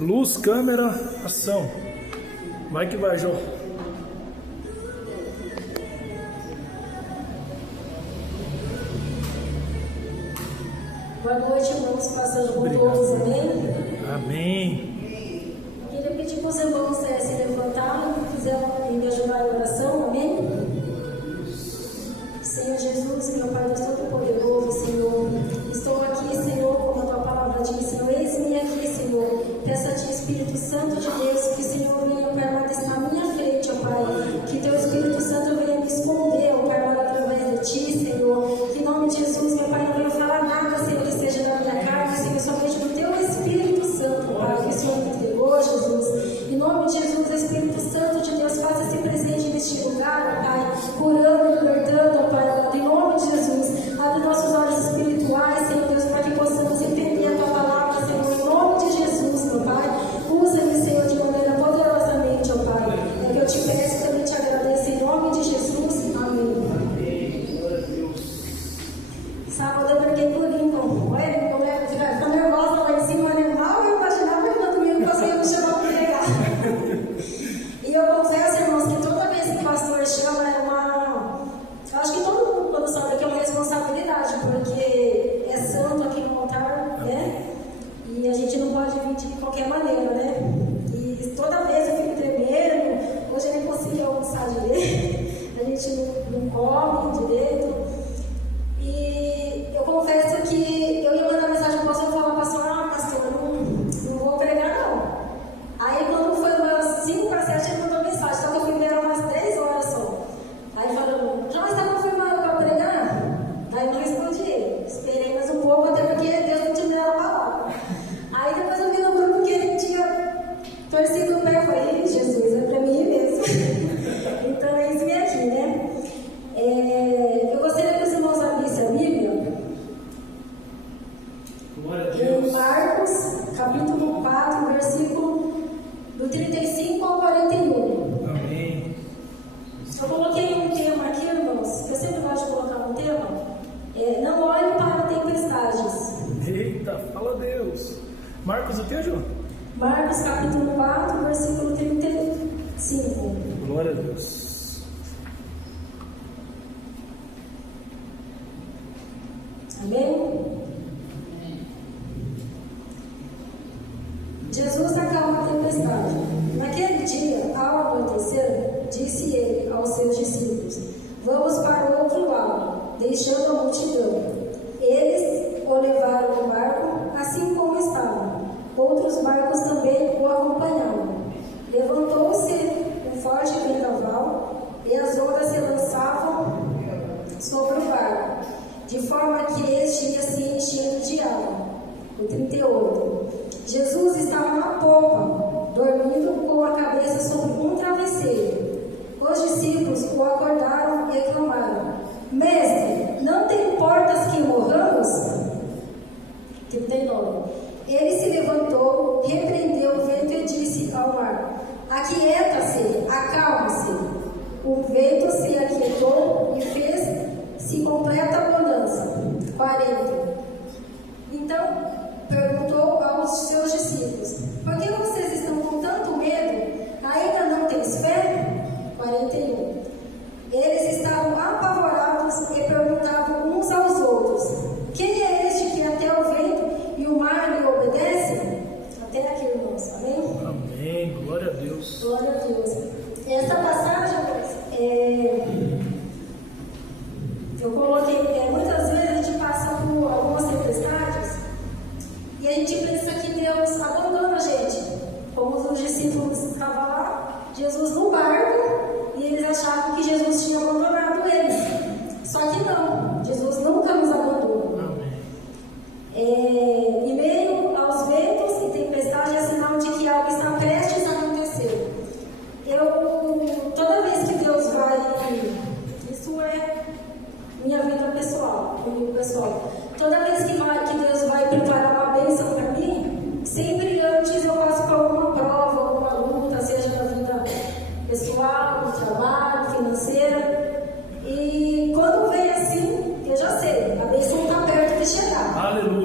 Luz, câmera, ação. Vai que vai, João. Boa noite, irmãos, passando por todos, amém? Amém. Queria pedir para os irmãos se levantarem e quiserem me ajudar em oração, amém? Senhor Jesus, meu Pai Deus Todo-Poderoso, Senhor, estou aqui, Senhor, como a Tua palavra diz, Senhor, eis-me aqui, Senhor, peço a Ti, Espírito Santo de Deus, que, Senhor, venha permanecer à minha frente, ó Pai, que Teu Espírito Santo venha me esconder, ó Pai, através de Ti, Senhor, que em nome de Jesus, meu Pai, não venha falar nada, Senhor, que seja da minha carne, Senhor, somente do Teu Espírito Santo, Pai, que o Senhor me entregou, Jesus, em nome de Jesus, Espírito Santo de Deus, faça-se presente neste lugar, ó Pai, curando, libertando, ó Pai, em nome de Jesus, abre nossos olhos espirituais, Senhor Deus, para que possamos entender a Tua palavra, Senhor, em nome de Jesus, meu Pai, usa-me, Senhor, de maneira poderosamente, ó Pai, é que eu te peço e também te agradeço, em nome de Jesus, amém. Sábado eu preguei por Lincoln, olha, como é, fica nervosa lá em cima, né? Mal eu imaginava que no domingo você ia me chamar para pregar. E eu confesso, irmãos, que toda vez que o pastor chama é uma... Eu acho que todo mundo, quando sabe que é uma responsabilidade, porque é santo aqui no altar, né? E a gente não pode vir de qualquer maneira, né? E toda vez eu fico tremendo, hoje eu nem consegui almoçar direito, a gente não come direito. E eu confesso que eu ia mandar mensagem para o pastor e falar, pastor, não vou pregar não. Aí quando foi umas 5 para 7, ele mandou mensagem, só que eu fui ver umas 10 horas só. Aí falando, já está confirmado para pregar? Aí eu não respondi ele, esperei mais um pouco, até porque Deus não tinha dado a palavra. Aí depois eu vi no grupo que ele tinha torcido o pé, eu falei, Jesus, é para mim mesmo. Então é isso aqui, né? Eu gostaria que os irmãos abrissem a Bíblia em Marcos, capítulo 4, versículo do 35 ao 41. Amém. Eu coloquei um tema aqui, irmãos, que eu sempre gosto de colocar um tema. Não olhe para tempestades. Eita, fala Deus. Marcos, o que, João? Marcos, capítulo 4, versículo 35. Glória a Deus. Amém? Jesus acalma a tempestade. Naquele dia, ao anoitecer, disse ele aos seus discípulos: vamos para o outro lado, deixando a multidão. Eles o levaram no barco, assim como estava. Outros barcos também o acompanhavam. Levantou-se um forte vendaval e as ondas se lançavam sobre o barco, de forma que este ia se enchendo de água. O 38. Jesus estava na popa, dormindo com a cabeça sobre um travesseiro. Os discípulos o acordaram e clamaram: Mestre, não te importas que morramos? 39. Ele se levantou, repreendeu o vento e disse ao mar: Aquieta-se, acalma-se. O vento se aquietou e fez-se completa abundância. 40. Então perguntou aos seus discípulos: por que vocês estão com tanto medo? Ainda não tens fé? 41. Eles estavam apavorados e perguntavam uns aos outros: quem é este que até o vento e o mar lhe obedecem? Até aqui, irmãos. Amém? Amém. Glória a Deus. Glória a Deus. Essa passagem eu coloquei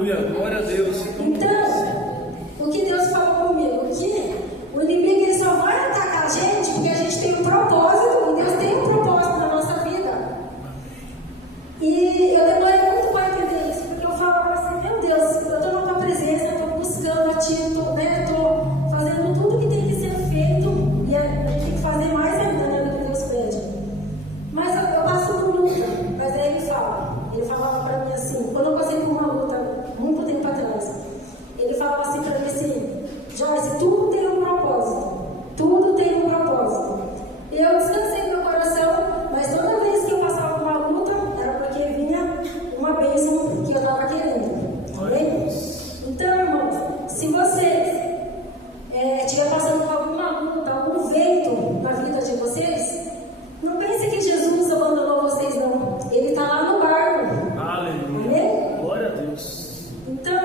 Aleluia, glória a Deus. Então, o que Deus falou comigo? Que o inimigo ele só vai atacar a gente porque a gente tem um propósito, e Deus tem um propósito na nossa vida. E eu demorei muito para entender isso, porque eu falava assim, meu Deus, eu estou na tua presença, estou buscando a ti, estou fazendo tudo que tem que ser feito, e a gente tem que fazer mais ainda, né, do que Deus pede. Mas eu passo por luta, mas aí ele falava para mim assim, quando eu passei por uma luta, muito tempo atrás, ele falava assim para mim assim, Joyce, tudo tem um propósito, tudo tem um propósito. Eu descansei no meu coração, mas toda vez que eu passava por uma luta, era porque vinha uma bênção que eu estava querendo. Amém? Então, irmãos, se vocês estiver passando por alguma luta, algum vento na vida de vocês, não pense que Jesus abandonou vocês, não. Ele está lá no barco. Aleluia. Amém? Glória a Deus. Então,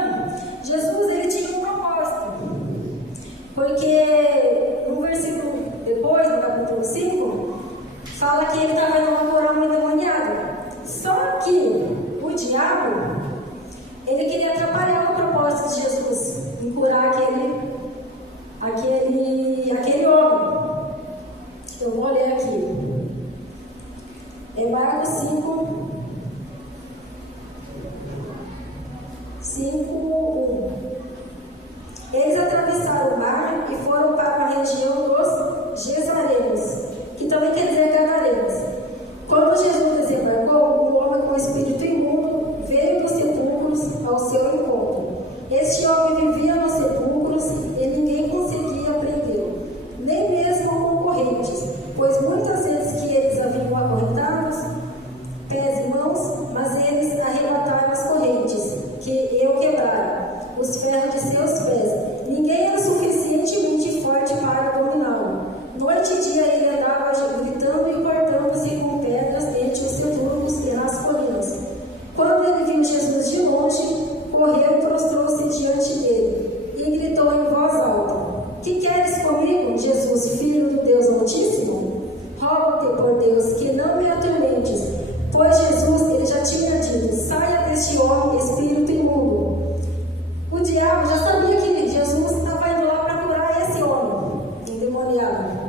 Jesus, ele tinha um propósito. Porque no versículo depois, no capítulo 5, fala que ele estava indo curar uma endemoniada. Só que o diabo, ele queria atrapalhar o propósito de Jesus em curar aquele homem. Eu vou ler aqui. É Marcos 5, 1. Eles atravessaram o mar e foram para a região dos Gesarenos, que também quer dizer Gadarenos. Quando Jesus desembarcou, um homem com espírito imundo veio dos sepulcros ao seu encontro. Este homem vivia nos sepulcros e ninguém conseguia prendê-lo, nem mesmo com correntes, pois muitas vezes que eles haviam acorrentados, pés e mãos, mas eles arrebataram as correntes, que eu quebrara, os ferros de seus pés. Ninguém era suficientemente forte para dominá-lo. Noite e dia ele andava gritando e cortando-se com pedras entre os sepulcros e nas colinas. Quando ele viu Jesus de longe, correu e prostrou-se diante dele e gritou em voz alta: Que queres comigo, Jesus, filho do Deus Altíssimo? Rogo-te por Deus que não me atormentes, pois Jesus ele já tinha dito: saia deste homem, espírito imundo. O diabo já sabia que Jesus estava indo lá para curar esse homem endemoniado.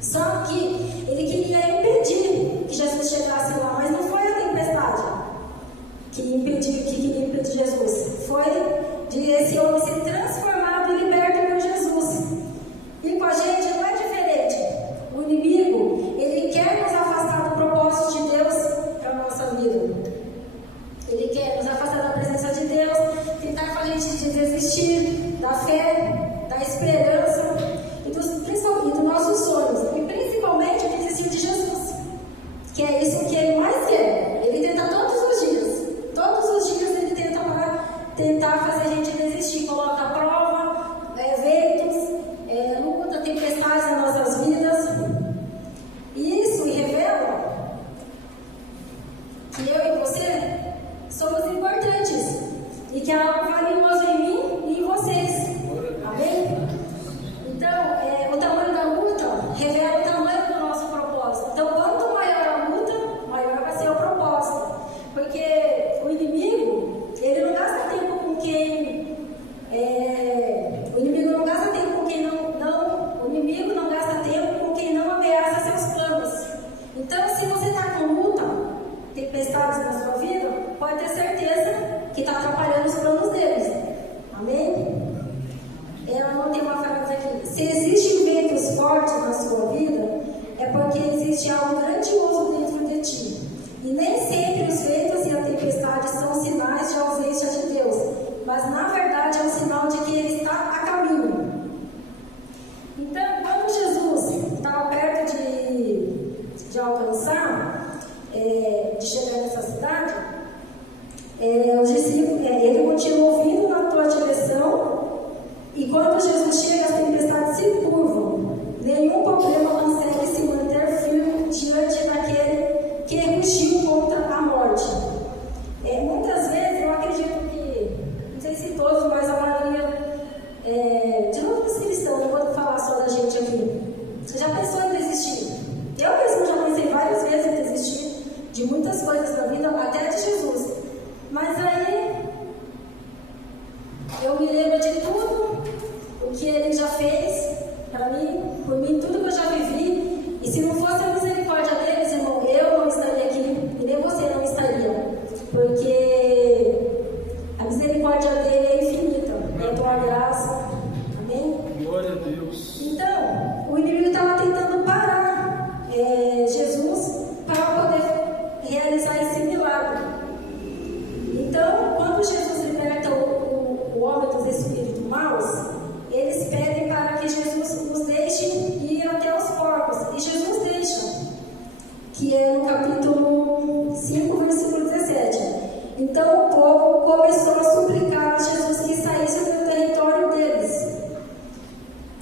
Só que ele queria impedir que Jesus chegasse lá, mas não foi a tempestade que queria impedir Jesus. Foi de esse homem ser transformado e liberto por Jesus. E com a gente não é diferente. O inimigo, ele quer nos afastar do propósito de Deus para a nossa vida. Ele quer nos afastar da presença de Deus, tentar fazer a gente desistir da fé, da esperança e dos nossos sonhos. E principalmente desistir de Jesus, que é isso que ele mais quer. Ele tenta todos os dias ele tenta tentar fazer a gente desistir, coloca a prova, eventos, luta, tempestades nas nossas vidas. E isso revela que eu e você somos importantes e que há algo valioso em mim e em vocês. Amém? Então, o tamanho da luta revela o tamanho do nosso propósito. Então, quanto maior a luta, maior vai ser o propósito. Porque o inimigo, ele não gasta tempo com quem... o inimigo não gasta tempo com quem o inimigo não gasta tempo com quem não ameaça seus planos. Então, se você está com luta, tempestades na sua vida, pode ter certeza que está atrapalhando os planos deles. Amém? Eu não tenho uma frase aqui. Se existem ventos fortes na sua vida, é porque existe algo grandioso dentro de ti. E nem sempre os ventos e a tempestade são sinais de ausência de Deus, mas na verdade é um sinal de que Ele está a caminho. Então, quando Jesus estava perto de alcançar, de chegar nessa cidade, os discípulos, ele continuou vindo na tua direção, e quando Jesus chega, as tempestades se curvam. Nenhum problema consegue se manter firme diante daquele que rugiu contra a morte. Muitas vezes, eu acredito que, não sei se todos, mas a maioria de nós cristãos, não vou falar só da gente aqui, já pensou em desistir? Eu mesmo já pensei várias vezes em desistir de muitas coisas da vida, até de Jesus. Mas aí eu me lembro de tudo o que Ele já fez para mim, por mim, tudo que eu já vivi. E se não fosse a misericórdia deles, irmão, eu não estaria aqui e nem você não estaria. Porque a misericórdia dele é infinita. E a tua graça. Amém? Glória a Deus. Então, o inimigo estava tentando parar Jesus para poder realizar esse milagre. Então, quando Jesus liberta o homem dos espíritos maus, eles pedem para que Jesus os deixe ir até os porcos. E Jesus deixa, que é no capítulo 5, versículo 17. Então o povo começou a suplicar a Jesus que saísse do território deles.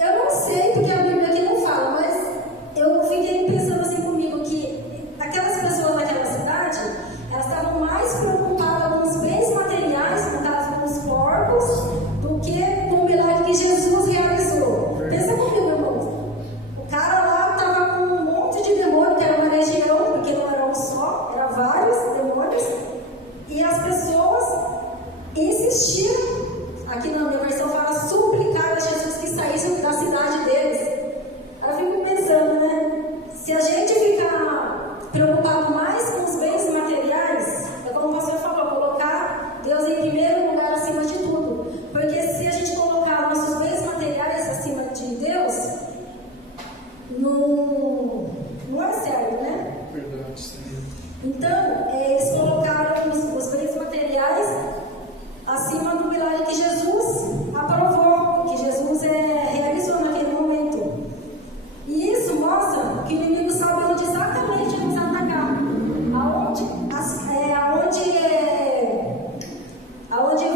Eu não sei, porque a Bíblia aqui não fala, mas eu fiquei pensando assim comigo, que aquelas pessoas daquela cidade, elas estavam mais preocupadas com os bens materiais, no caso com os porcos, do que com o milagre que Jesus realizou. Pensa comigo, irmão. O cara lá estava com um monte de demônio, que era uma legião, porque não era um só, eram vários demônios, e as pessoas insistiram, aqui na minha versão fala, suplicar a Jesus que saísse da cidade deles. Eu fico pensando, né? Se a gente ficar preocupado mais com os bens materiais, é como o pastor falou, colocar Deus em primeiro lugar acima de tudo. Porque se a gente colocar nossos bens materiais acima de Deus, não é certo, né? Verdade, Senhor. Então, eles colocaram os bens materiais acima do milagre que Jesus aprovou, que Jesus realizou naquele momento. E isso mostra que o inimigo sabe onde exatamente nos atacar. Aonde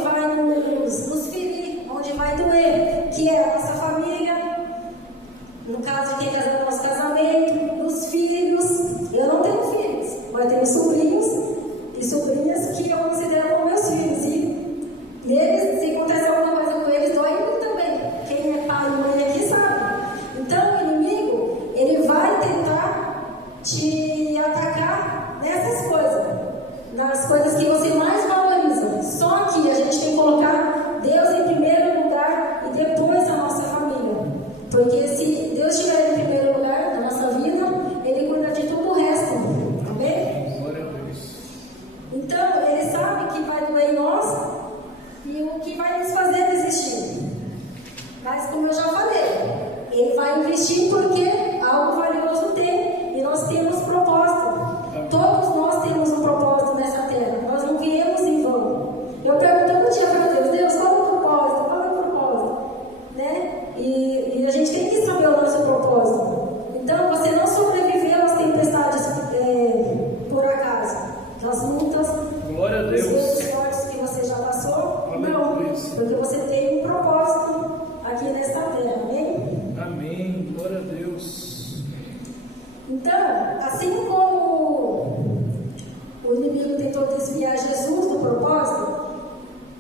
vai nos ferir, aonde vai doer, que é a nossa família, no caso de quem casou no nosso casamento, nos filhos. Eu não tenho filhos, mas tenho sobrinhos e sobrinhas que eu considero como meus filhos. E eles, se acontecer alguma coisa com eles, dói em mim também. Quem é pai e mãe aqui sabe. Então o inimigo, ele vai tentar te atacar nessas coisas, nas coisas que você mais valoriza. Só que a gente tem que colocar Deus em primeiro lugar e depois a nossa família. Porque se Deus estiver em primeiro lugar na nossa vida, Ele cuida de tudo o resto. Amém? Glória a Deus. Então, Ele sabe que vai doer em nós e o que vai nos fazer desistir. Mas, como eu já falei, Ele vai investir porque algo valioso tem e nós temos propósito. Todos nós temos um propósito nessa terra. Nós não viemos em vão. Eu pergunto todo dia para Deus: Deus, qual é o propósito? Qual é o propósito? Né? E a gente tem que saber o nosso propósito. Então, você não sobreviveu às tempestades por acaso. Das lutas, Glória a dos Deus. vezes fortes que você já passou. Amém. Não, porque você tem um propósito aqui nesta terra. Amém? Amém. Glória a Deus. Então, assim como o inimigo tentou desviar Jesus do propósito,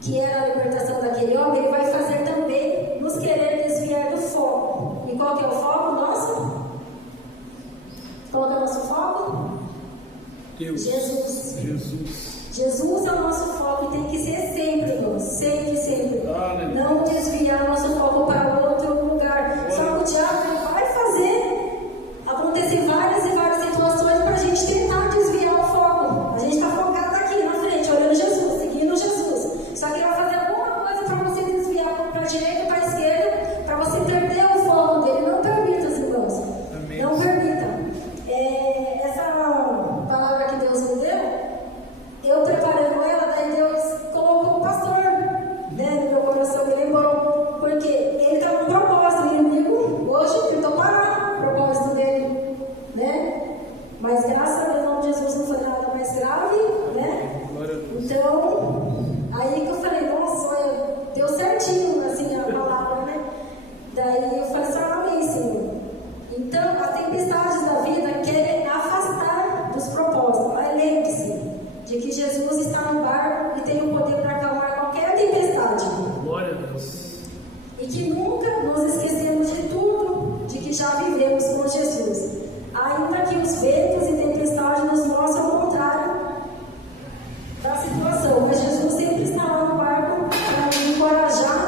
que era a libertação daquele homem, ele vai fazer também nos querer desviar do foco. E qual que é o foco nosso? Qual que é o nosso foco? Deus. Jesus. Jesus. Jesus é o nosso foco e tem que ser sempre, irmãos. Sempre, sempre. Aleluia. Não desviar nosso foco para outro lugar. Só que o diabo ele vai fazer acontecer várias e várias situações para a gente tentar desviar o foco. A gente está focado aqui na frente, olhando Jesus, seguindo Jesus. Só que ele vai fazer alguma coisa para você desviar para a direita ou para a esquerda, para você perder o foco dele. Não permita, irmãos. Amém. Não permita. Essa palavra que Deus me deu, eu preparando ela, daí Deus colocou o pastor, né, no meu coração, me lembrou, porque ele estava no propósito, o inimigo hoje tentou parar o propósito dele, né? Mas graças a Deus, em nome de Jesus, não foi nada mais grave, né? Glória a Deus. Então, aí que eu falei, nossa, olha, deu certinho, assim, a palavra, né? Daí eu falei, amém, Senhor. Então, as tempestades da vida querem afastar dos propósitos. Mas lembre-se de que Jesus está no barco e tem o poder para acalmar qualquer tempestade. Glória a Deus. E que nunca nos esquecemos de tudo de que já vivemos com Jesus. Ainda que os ventos e tempestades nos mostrem o contrário da situação. Mas Jesus sempre está lá no barco para nos encorajar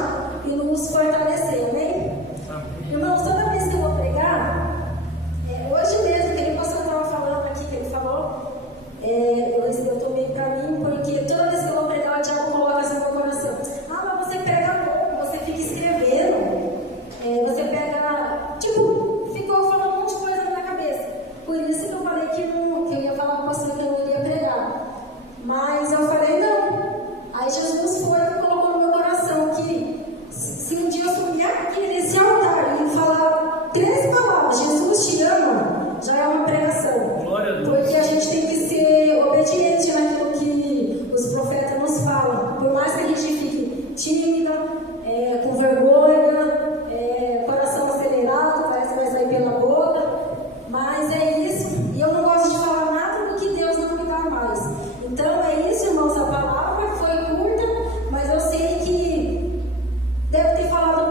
ter falado